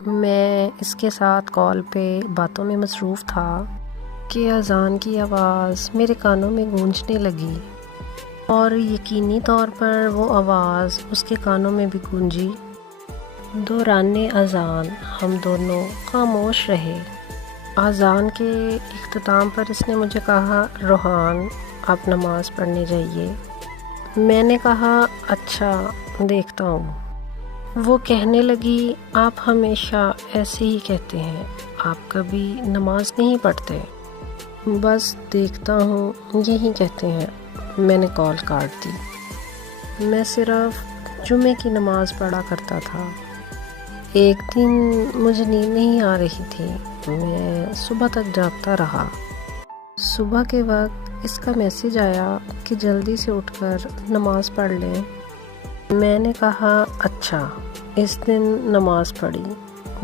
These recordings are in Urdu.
میں اس کے ساتھ کال پہ باتوں میں مصروف تھا کہ اذان کی آواز میرے کانوں میں گونجنے لگی، اور یقینی طور پر وہ آواز اس کے کانوں میں بھی گونجی۔ دوران اذان ہم دونوں خاموش رہے۔ اذان کے اختتام پر اس نے مجھے کہا، روحان آپ نماز پڑھنے جائیے۔ میں نے کہا اچھا دیکھتا ہوں۔ وہ کہنے لگی، آپ ہمیشہ ایسے ہی کہتے ہیں، آپ کبھی نماز نہیں پڑھتے۔ بس دیکھتا ہوں یہی کہتے ہیں۔ میں نے کال کاٹ دی۔ میں صرف جمعے کی نماز پڑھا کرتا تھا۔ ایک دن مجھے نیند نہیں آ رہی تھی، میں صبح تک جاگتا رہا۔ صبح کے وقت اس کا میسج آیا کہ جلدی سے اٹھ کر نماز پڑھ لیں۔ میں نے کہا اچھا۔ اس دن نماز پڑھی،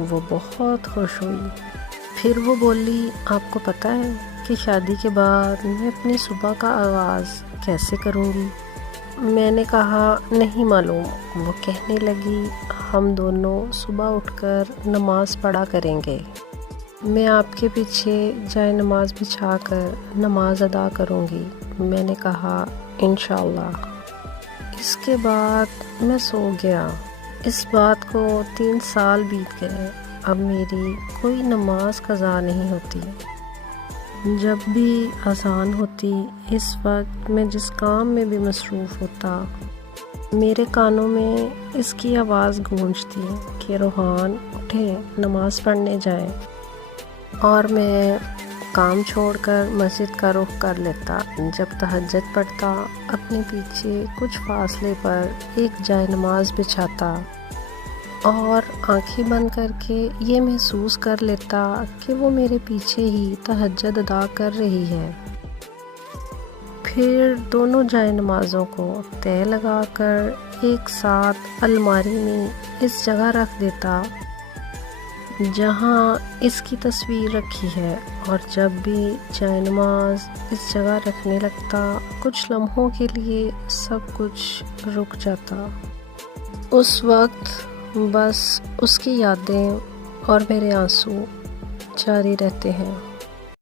وہ بہت خوش ہوئی۔ پھر وہ بولی، آپ کو پتہ ہے کہ شادی کے بعد میں اپنی صبح کا آغاز کیسے کروں گی؟ میں نے کہا نہیں معلوم۔ وہ کہنے لگی، ہم دونوں صبح اٹھ کر نماز پڑھا کریں گے۔ میں آپ کے پیچھے جائے نماز بچھا کر نماز ادا کروں گی۔ میں نے کہا انشاءاللہ۔ اس کے بعد میں سو گیا۔ اس بات کو 3 سال بیت گئے۔ اب میری کوئی نماز قضا نہیں ہوتی۔ جب بھی اذان ہوتی، اس وقت میں جس کام میں بھی مصروف ہوتا، میرے کانوں میں اس کی آواز گونجتی کہ روحان اٹھے نماز پڑھنے جائیں، اور میں کام چھوڑ کر مسجد کا رخ کر لیتا۔ جب تہجد پڑھتا، اپنے پیچھے کچھ فاصلے پر ایک جائے نماز بچھاتا اور آنکھیں بند کر کے یہ محسوس کر لیتا کہ وہ میرے پیچھے ہی تہجد ادا کر رہی ہے۔ پھر دونوں جائے نمازوں کو تہہ لگا کر ایک ساتھ الماری میں اس جگہ رکھ دیتا جہاں اس کی تصویر رکھی ہے، اور جب بھی جائے نماز اس جگہ رکھنے لگتا، کچھ لمحوں کے لیے سب کچھ رک جاتا۔ اس وقت بس اس کی یادیں اور میرے آنسو جاری رہتے ہیں۔